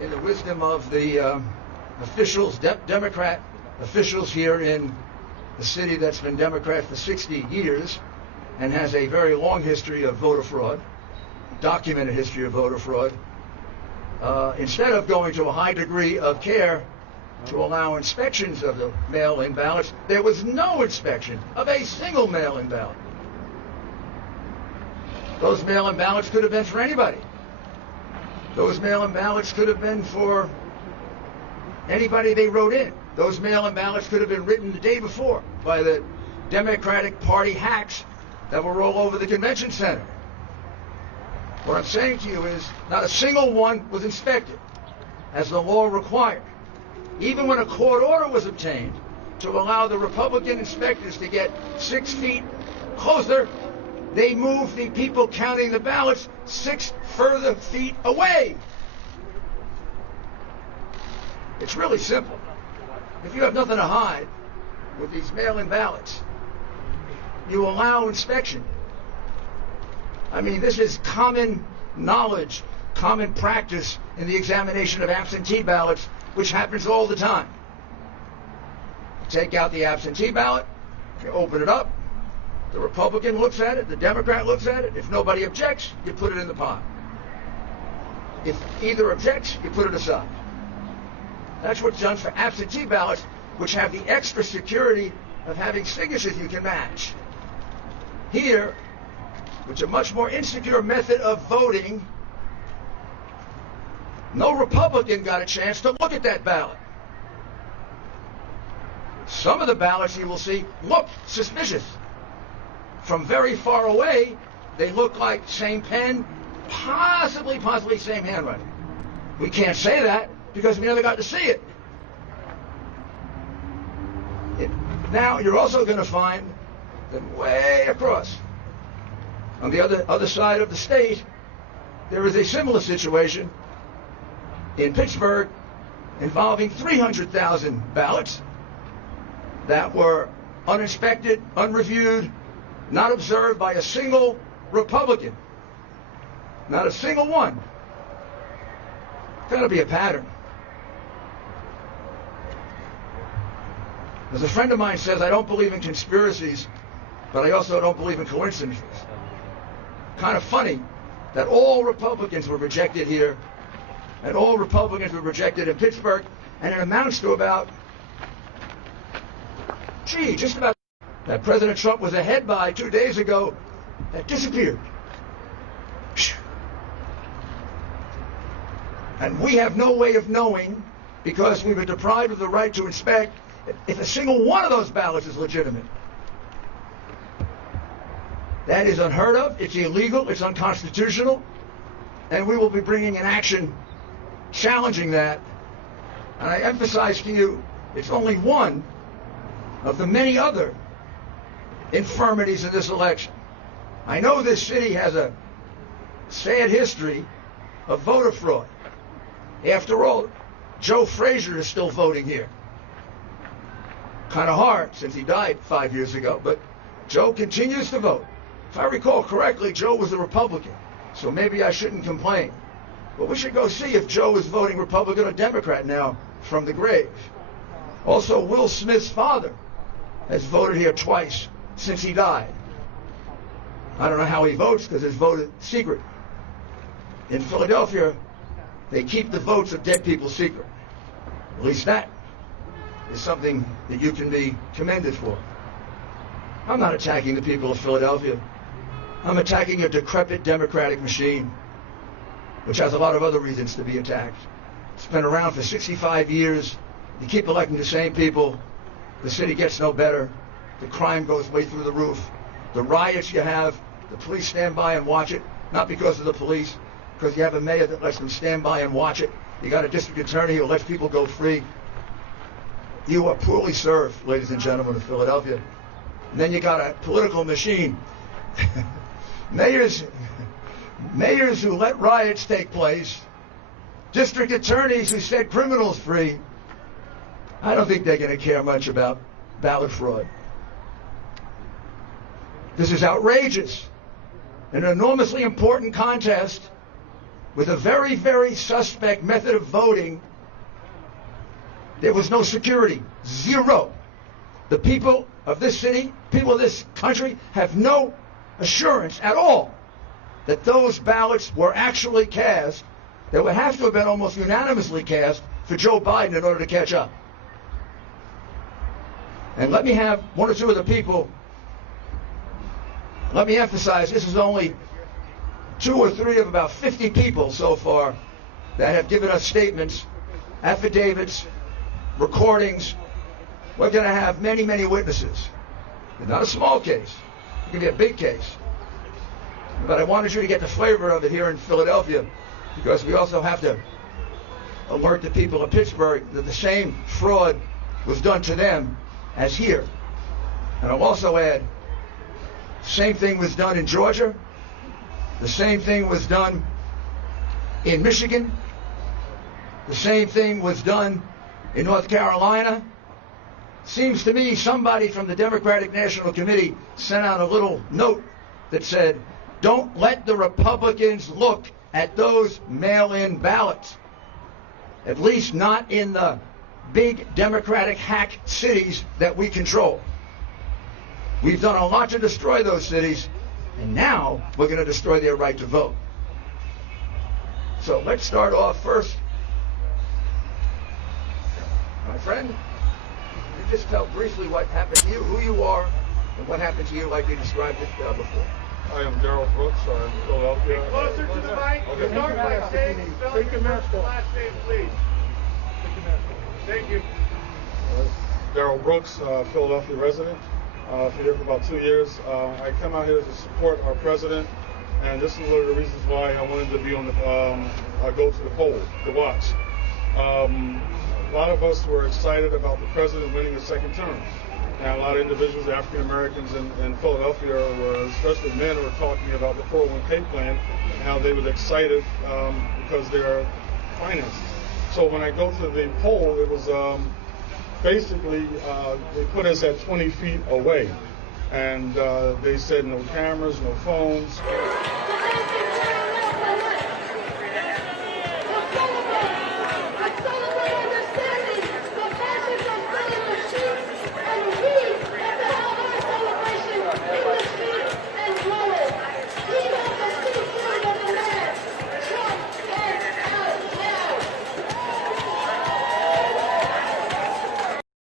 in the wisdom of the officials, Democrat officials here in a city that's been Democrat for 60 years and has a very long history of voter fraud, documented history of voter fraud, instead of going to a high degree of care to allow inspections of the mail-in ballots, there was no inspection of a single mail-in ballot. Those mail-in ballots could have been for anybody. Those mail-in ballots could have been for anybody they wrote in. Those mail-in ballots could have been written the day before by the Democratic Party hacks that were all over the convention center. What I'm saying to you is not a single one was inspected as the law required. Even when a court order was obtained to allow the Republican inspectors to get 6 feet closer, they moved the people counting the ballots 6 further feet away. It's really simple. If you have nothing to hide with these mail-in ballots, you allow inspection. I mean, this is common knowledge, common practice in the examination of absentee ballots, which happens all the time. You take out the absentee ballot, you open it up, the Republican looks at it, the Democrat looks at it. If nobody objects, you put it in the pot. If either objects, you put it aside. That's what's done for absentee ballots, which have the extra security of having signatures you can match. Here, which is a much more insecure method of voting, no Republican got a chance to look at that ballot. Some of the ballots you will see look suspicious. From very far away, they look like same pen, possibly same handwriting. We can't say that because we never got to see it. Now, you're also going to find that way across, on the other side of the state, there is a similar situation in Pittsburgh involving 300,000 ballots that were uninspected, unreviewed, not observed by a single Republican. Not a single one. Got to be a pattern. As a friend of mine says, I don't believe in conspiracies, but I also don't believe in coincidences. Kind of funny that all Republicans were rejected here, and all Republicans were rejected in Pittsburgh, and it amounts to about, just about that President Trump was ahead by 2 days ago, that disappeared. And we have no way of knowing, because we were deprived of the right to inspect, if a single one of those ballots is legitimate. That is unheard of, it's illegal, it's unconstitutional, and we will be bringing an action challenging that. And I emphasize to you, it's only one of the many other infirmities in this election. I know this city has a sad history of voter fraud. After all, Joe Frazier is still voting here. Kind of hard since he died 5 years ago, but Joe continues to vote. If I recall correctly, Joe was a Republican, so maybe I shouldn't complain. But we should go see if Joe is voting Republican or Democrat now from the grave. Also, Will Smith's father has voted here twice since he died. I don't know how he votes because his vote is secret. In Philadelphia, they keep the votes of dead people secret. At least that is something that you can be commended for. I'm not attacking the people of Philadelphia. I'm attacking a decrepit democratic machine, which has a lot of other reasons to be attacked. It's been around for 65 years. You keep electing the same people. The city gets no better. The crime goes way through the roof. The riots you have, the police stand by and watch it, not because of the police, because you have a mayor that lets them stand by and watch it. You got a district attorney who lets people go free. You are poorly served, ladies and gentlemen of Philadelphia. And then you got a political machine. Mayors who let riots take place, district attorneys who set criminals free. I don't think they're going to care much about ballot fraud. This is outrageous. An enormously important contest with a very, very suspect method of voting, there was no security. Zero. The people of this city, people of this country, have no assurance at all that those ballots were actually cast, that would have to have been almost unanimously cast for Joe Biden in order to catch up. And let me have one or two of the people, let me emphasize, this is only 2 or 3 of about 50 people so far that have given us statements, affidavits, recordings. We're going to have many, many witnesses. It's not a small case. It can be a big case. But I wanted you to get the flavor of it here in Philadelphia, because we also have to alert the people of Pittsburgh that the same fraud was done to them as here. And I'll also add, same thing was done in Georgia. The same thing was done in Michigan. The same thing was done in North Carolina. Seems to me somebody from the Democratic National Committee sent out a little note that said, don't let the Republicans look at those mail-in ballots. At least not in the big Democratic hack cities that we control. We've done a lot to destroy those cities, and now we're going to destroy their right to vote. So let's start off first. My friend, you just tell briefly what happened to you, who you are, and what happened to you like you described it before. I am Darrell Brooks. I'm in Philadelphia. Get closer to the mic. Okay. Start by saying, spelling your first and last name, please. Thank you. Darrell Brooks, Philadelphia resident. I've been here for about 2 years. I come out here to support our president, and this is one of the reasons why I wanted to be on the go to the poll to watch. A lot of us were excited about the president winning a second term. And a lot of individuals, African Americans in Philadelphia, especially men, were talking about the 401k plan and how they were excited because they are financed. So when I go to the poll, it was basically they put us at 20 feet away, and they said no cameras, no phones.